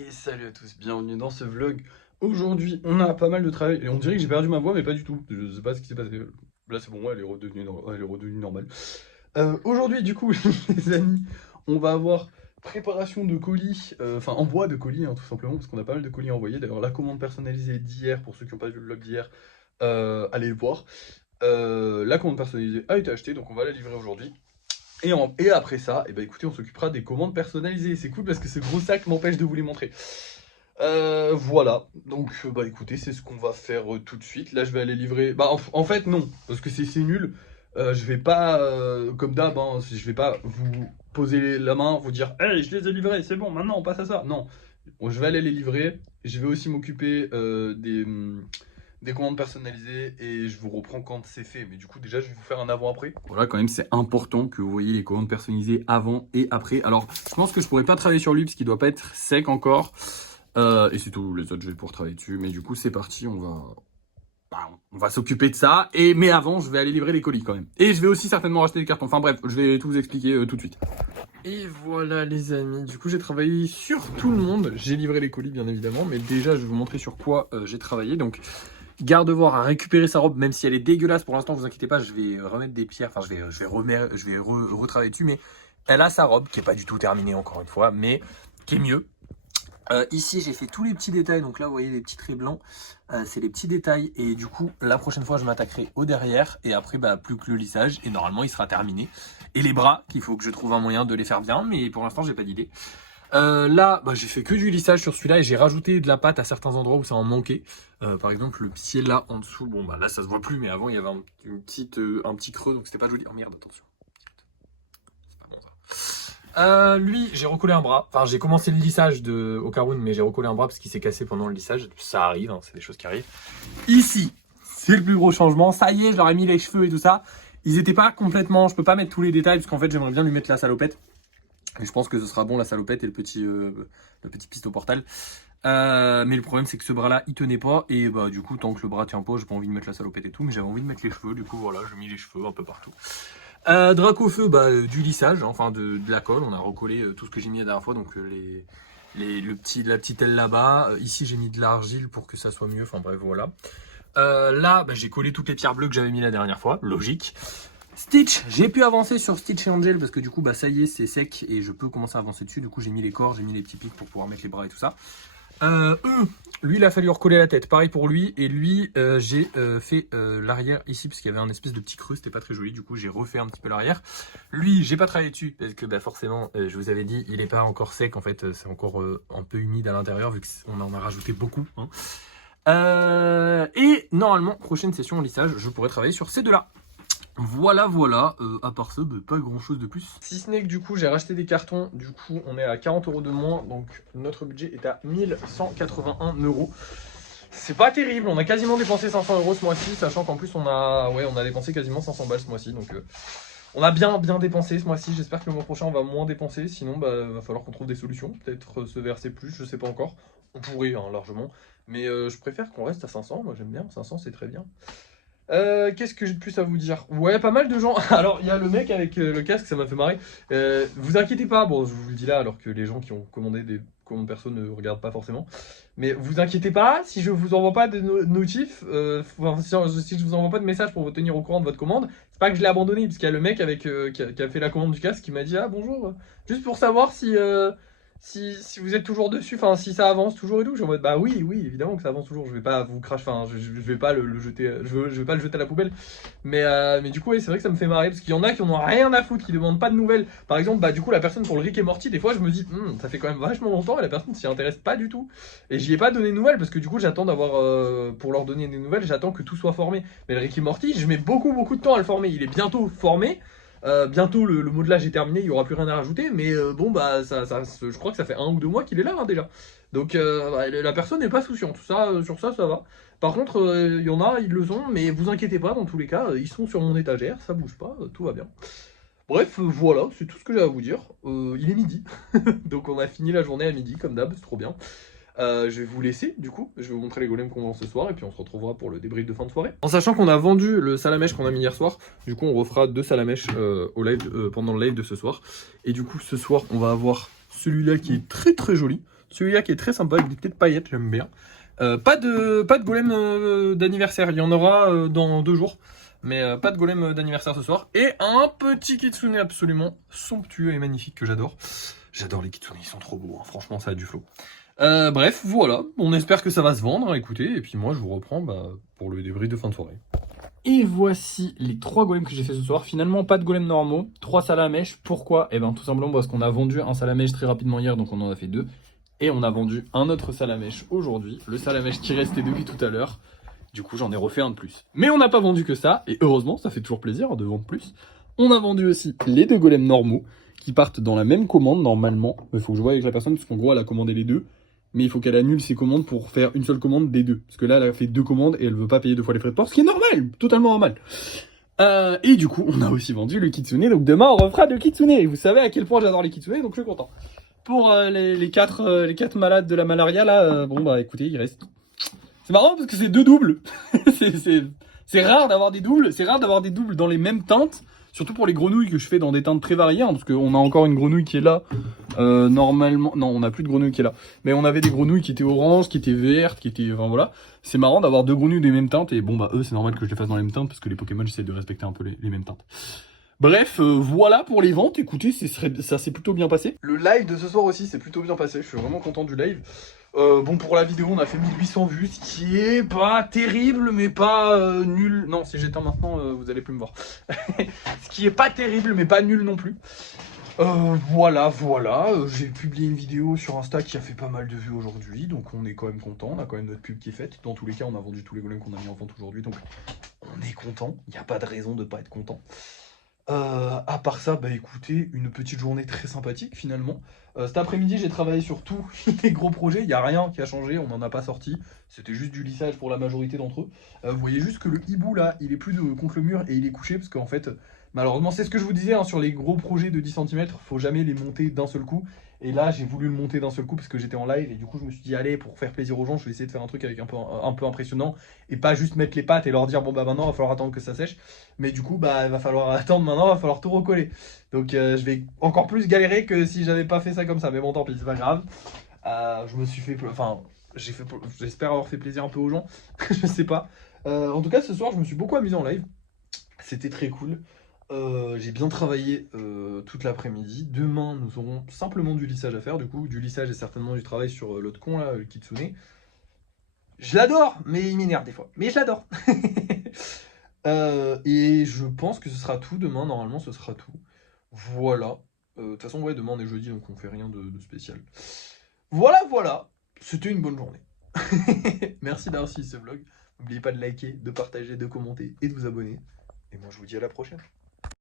Et salut à tous, bienvenue dans ce vlog. Aujourd'hui, on a pas mal de travail et on dirait que j'ai perdu ma voix, mais pas du tout. Je sais pas ce qui s'est passé. Là, c'est bon, elle est redevenue normale. Aujourd'hui, du coup, les amis, on va avoir préparation de colis, enfin envoi de colis, hein, tout simplement, parce qu'on a pas mal de colis à envoyer. D'ailleurs, la commande personnalisée d'hier, pour ceux qui n'ont pas vu le vlog d'hier, allez le voir. La commande personnalisée a été achetée, donc on va la livrer aujourd'hui. Et après ça, eh ben, écoutez, on s'occupera des commandes personnalisées. C'est cool parce que ce gros sac m'empêche de vous les montrer. Voilà, donc bah écoutez, c'est ce qu'on va faire tout de suite. Là, je vais aller livrer. Bah en fait, non, parce que c'est nul. Je vais pas, comme d'hab, hein, je vais pas vous poser la main, vous dire, hey, je les ai livrés, c'est bon, maintenant on passe à ça. Non, bon, je vais aller les livrer. Je vais aussi m'occuper des commandes personnalisées et je vous reprends quand c'est fait. Mais du coup, déjà, je vais vous faire un avant-après. Voilà, quand même, c'est important que vous voyez les commandes personnalisées avant et après. Alors, je pense que je pourrais pas travailler sur lui parce qu'il doit pas être sec encore. Et c'est tout, les autres, je vais pouvoir travailler dessus. Mais du coup, c'est parti, on va s'occuper de ça. Mais avant, je vais aller livrer les colis quand même. Et je vais aussi certainement racheter des cartons. Enfin bref, je vais tout vous expliquer tout de suite. Et voilà les amis, du coup j'ai travaillé sur tout le monde. J'ai livré les colis bien évidemment, mais déjà je vais vous montrer sur quoi j'ai travaillé. Donc Gardevoir a récupéré sa robe, même si elle est dégueulasse pour l'instant, vous inquiétez pas, je vais remettre des pierres, enfin je vais retravailler dessus, mais elle a sa robe qui est pas du tout terminée encore une fois, mais qui est mieux. Ici j'ai fait tous les petits détails, donc là vous voyez les petits traits blancs, c'est les petits détails, et du coup la prochaine fois je m'attaquerai au derrière, et après bah plus que le lissage, et normalement il sera terminé. Et les bras, qu'il faut que je trouve un moyen de les faire bien, mais pour l'instant j'ai pas d'idée. Là, bah, j'ai fait que du lissage sur celui-là et j'ai rajouté de la pâte à certains endroits où ça en manquait. Par exemple, le pied là en dessous, bon bah là ça se voit plus, mais avant il y avait un petit creux, donc c'était pas joli. Oh merde, attention. C'est pas bon ça. Lui, j'ai recollé un bras. Enfin, j'ai commencé le lissage au Caroun, mais j'ai recollé un bras parce qu'il s'est cassé pendant le lissage. Ça arrive, hein, c'est des choses qui arrivent. Ici, c'est le plus gros changement. Ça y est, je leur ai mis les cheveux et tout ça. Ils étaient pas complètement. Je peux pas mettre tous les détails parce qu'en fait, j'aimerais bien lui mettre la salopette. Et je pense que ce sera bon la salopette et le petit piston portal. Mais le problème c'est que ce bras là il tenait pas. Et bah du coup tant que le bras tient pas, j'ai pas envie de mettre la salopette et tout. Mais j'avais envie de mettre les cheveux. Du coup voilà, j'ai mis les cheveux un peu partout. Drac au feu, bah, du lissage, enfin de la colle. On a recollé tout ce que j'ai mis la dernière fois. Donc la petite aile là-bas. Ici j'ai mis de l'argile pour que ça soit mieux. Enfin bref voilà. Là bah, j'ai collé toutes les pierres bleues que j'avais mis la dernière fois. Logique. Stitch, j'ai pu avancer sur Stitch et Angel parce que du coup bah ça y est c'est sec et je peux commencer à avancer dessus. Du coup j'ai mis les corps, j'ai mis les petits pics pour pouvoir mettre les bras et tout ça. Lui il a fallu recoller la tête, pareil pour lui. Et lui j'ai fait l'arrière ici parce qu'il y avait un espèce de petit creux, c'était pas très joli. Du coup j'ai refait un petit peu l'arrière. Lui j'ai pas travaillé dessus parce que bah, forcément je vous avais dit il est pas encore sec en fait, c'est encore un peu humide à l'intérieur vu qu'on en a rajouté beaucoup hein. Et normalement prochaine session lissage je pourrais travailler sur ces deux là. Voilà, à part ça, bah, pas grand chose de plus. Si ce n'est que du coup, j'ai racheté des cartons, du coup, on est à 40 € de moins, donc notre budget est à 1181 €. C'est pas terrible, on a quasiment dépensé 500 € ce mois-ci, sachant qu'en plus, on a dépensé quasiment 500 balles ce mois-ci, donc on a bien dépensé ce mois-ci. J'espère que le mois prochain, on va moins dépenser, sinon, bah, va falloir qu'on trouve des solutions, peut-être se verser plus, je sais pas encore. On pourrait, hein, largement, mais je préfère qu'on reste à 500, moi j'aime bien, 500 c'est très bien. Qu'est-ce que j'ai de plus à vous dire? Ouais, pas mal de gens. Alors, il y a le mec avec le casque, ça m'a fait marrer. Vous inquiétez pas, bon, je vous le dis là, alors que les gens qui ont commandé des commandes perso ne regardent pas forcément. Mais vous inquiétez pas, si je vous envoie pas de notifs, si je vous envoie pas de message pour vous tenir au courant de votre commande, c'est pas que je l'ai abandonné, parce qu'il y a le mec avec qui a fait la commande du casque qui m'a dit ah bonjour, juste pour savoir si vous êtes toujours dessus, enfin si ça avance toujours et tout. Je suis en mode bah oui évidemment que ça avance toujours, je vais pas vous cracher, enfin je vais pas le jeter, je vais pas le jeter à la poubelle. Mais du coup oui, c'est vrai que ça me fait marrer parce qu'il y en a qui en ont rien à foutre, qui demandent pas de nouvelles. Par exemple bah du coup la personne pour le Rick et Morty, des fois je me dis ça fait quand même vachement longtemps et la personne s'y intéresse pas du tout. Et j'y ai pas donné de nouvelles parce que du coup j'attends d'avoir pour leur donner des nouvelles, j'attends que tout soit formé. Mais le Rick et Morty, je mets beaucoup de temps à le former, il est bientôt formé. Bientôt le modelage est terminé, il n'y aura plus rien à rajouter, mais bon bah je crois que ça fait 1 ou 2 mois qu'il est là hein, déjà. Donc bah, la personne n'est pas souciante, sur ça va. Par contre il y en a, ils le sont, mais vous inquiétez pas, dans tous les cas, ils sont sur mon étagère, ça bouge pas, tout va bien. Bref, voilà, c'est tout ce que j'ai à vous dire. Il est midi, donc on a fini la journée à midi comme d'hab, c'est trop bien. Je vais vous laisser du coup, je vais vous montrer les golems qu'on vend ce soir et puis on se retrouvera pour le débrief de fin de soirée. En sachant qu'on a vendu le salamèche qu'on a mis hier soir, du coup on refera 2 salamèches au live, pendant le live de ce soir. Et du coup ce soir on va avoir celui-là qui est très joli. Celui-là qui est très sympa, avec des petites paillettes, j'aime bien. Pas de golem d'anniversaire, il y en aura dans 2 jours. Mais pas de golem d'anniversaire ce soir. Et un petit kitsune absolument somptueux et magnifique que j'adore. J'adore les kitsune, ils sont trop beaux, hein. Franchement ça a du flow. Bref, voilà, on espère que ça va se vendre, hein, écoutez, et puis moi je vous reprends pour le débrief de fin de soirée. Et voici les 3 golems que j'ai fait ce soir. Finalement, pas de golems normaux, 3 salamèches. Pourquoi? Eh bien, tout simplement parce qu'on a vendu un salamèche très rapidement hier, donc on en a fait 2. Et on a vendu un autre salamèche aujourd'hui, le salamèche qui restait depuis tout à l'heure. Du coup, j'en ai refait un de plus. Mais on n'a pas vendu que ça, et heureusement, ça fait toujours plaisir de vendre plus. On a vendu aussi les 2 golems normaux, qui partent dans la même commande, normalement. Il faut que je vois avec la personne, parce qu'en gros, elle a commandé les 2. Mais il faut qu'elle annule ses commandes pour faire une seule commande des 2. Parce que là, elle a fait 2 commandes et elle veut pas payer 2 fois les frais de port, ce qui est normal, totalement normal. Et du coup, on a aussi vendu le kitsune, donc demain, on refera le kitsune. Et vous savez à quel point j'adore les kitsune, donc je suis content. Pour les 4 malades de la malaria, là, bon bah écoutez, il reste... C'est marrant parce que c'est 2 doubles. c'est rare d'avoir des doubles, c'est rare d'avoir des doubles dans les mêmes teintes. Surtout pour les grenouilles que je fais dans des teintes très variées, hein, parce qu'on a encore une grenouille qui est là. Normalement, non, on n'a plus de grenouille qui est là. Mais on avait des grenouilles qui étaient oranges, qui étaient vertes, qui étaient... Enfin voilà. C'est marrant d'avoir 2 grenouilles des mêmes teintes. Et bon, bah eux, c'est normal que je les fasse dans les mêmes teintes, parce que les Pokémon, j'essaie de respecter un peu les mêmes teintes. Bref, voilà pour les ventes. Écoutez, ça s'est plutôt bien passé. Le live de ce soir aussi s'est plutôt bien passé. Je suis vraiment content du live. Bon, pour la vidéo, on a fait 1800 vues, ce qui est pas terrible, mais pas nul. Non, si j'éteins maintenant, vous allez plus me voir. Ce qui est pas terrible, mais pas nul non plus. Voilà. J'ai publié une vidéo sur Insta qui a fait pas mal de vues aujourd'hui, donc on est quand même content. On a quand même notre pub qui est faite. Dans tous les cas, on a vendu tous les golems qu'on a mis en vente aujourd'hui, donc on est content. Il n'y a pas de raison de pas être content. À part ça, bah écoutez, une petite journée très sympathique finalement. Cet après-midi, j'ai travaillé sur tous les gros projets, il n'y a rien qui a changé, on n'en a pas sorti. C'était juste du lissage pour la majorité d'entre eux. Vous voyez juste que le hibou là, il est plus contre le mur et il est couché parce qu'en fait, malheureusement, c'est ce que je vous disais, hein, sur les gros projets de 10 cm, faut jamais les monter d'un seul coup. Et là, j'ai voulu le monter d'un seul coup parce que j'étais en live et du coup, je me suis dit, allez, pour faire plaisir aux gens, je vais essayer de faire un truc avec un peu impressionnant et pas juste mettre les pattes et leur dire, bon bah maintenant, il va falloir attendre que ça sèche. Mais du coup, bah, il va falloir attendre maintenant, il va falloir tout recoller. Donc, je vais encore plus galérer que si j'avais pas fait ça comme ça. Mais bon, tant pis, c'est pas grave. Je me suis fait... Enfin, j'espère avoir fait plaisir un peu aux gens. Je sais pas. En tout cas, ce soir, je me suis beaucoup amusé en live. C'était très cool. J'ai bien travaillé toute l'après-midi. Demain, nous aurons simplement du lissage à faire. Du coup, du lissage et certainement du travail sur l'autre con, là, le kitsune. Je l'adore, mais il m'énerve des fois. Mais je l'adore. Et je pense que ce sera tout. Demain, normalement, ce sera tout. Voilà. De toute façon, ouais, demain, on est jeudi, donc on fait rien de spécial. Voilà. C'était une bonne journée. Merci d'avoir suivi ce vlog. N'oubliez pas de liker, de partager, de commenter et de vous abonner. Et moi, je vous dis à la prochaine.